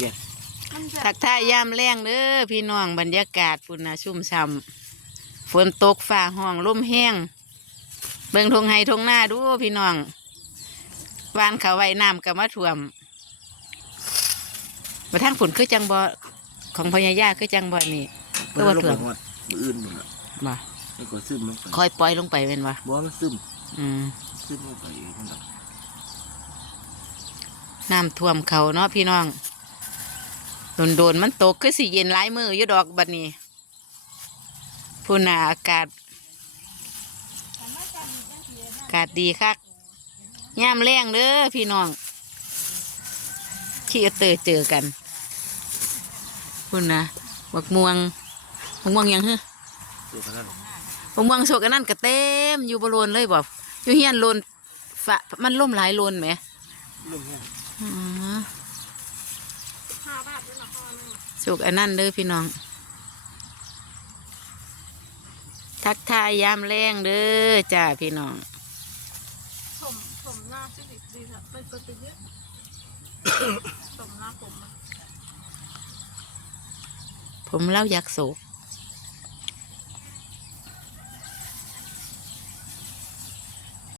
เย็นทักทายยามแรงเด้อพี่น้องบรรยากาศปุ่นนะชุ่มช่ำฝนตกฝ่าห้องลมแห้ง เบิ่งทงไห้ทงหน้าดูพี่น้องวานเขาไว้น้ำกับมาท่วมมาทางฝนคือจังบ่ของพญายาคือจังบ่นี่เมื่อลงไปหมดมืออื่นหมดละบ่ให้ก็ซึมลงไปคอยปล่อยลงไปเป็นวะบ่มันซึมอืมซึมลงไปเองนั่นแหละน้ำท่วมเขาเนาะพี่น้อง โดนโดนๆมันตกคือสิเย็นหลายมืออยู่ดอกบัดนี้พูน่ะอากาศ อากาศดีคักย่ามแรงเด้อพี่น้องที่เตอเจอกันพุ่นนะบักม่วงบักม่วงหยังฮะตัวขนาดบักม่วงโศกอันนั่นก็เต็มอยู่บโลนเลยบอกอยู่เฮียนโลนฝะมันล่มหลายโลนไหมลมแห้งอ๋ อโศกอันนั่นเด้อพี่น้อง ทักทายยามแรงเด้อจ้าพี่น้องผมผมหน้าสิดีดีค่ะเป็นตัวตึงเยอะผมหน้าผมอะผมเล่ายักษ์โศก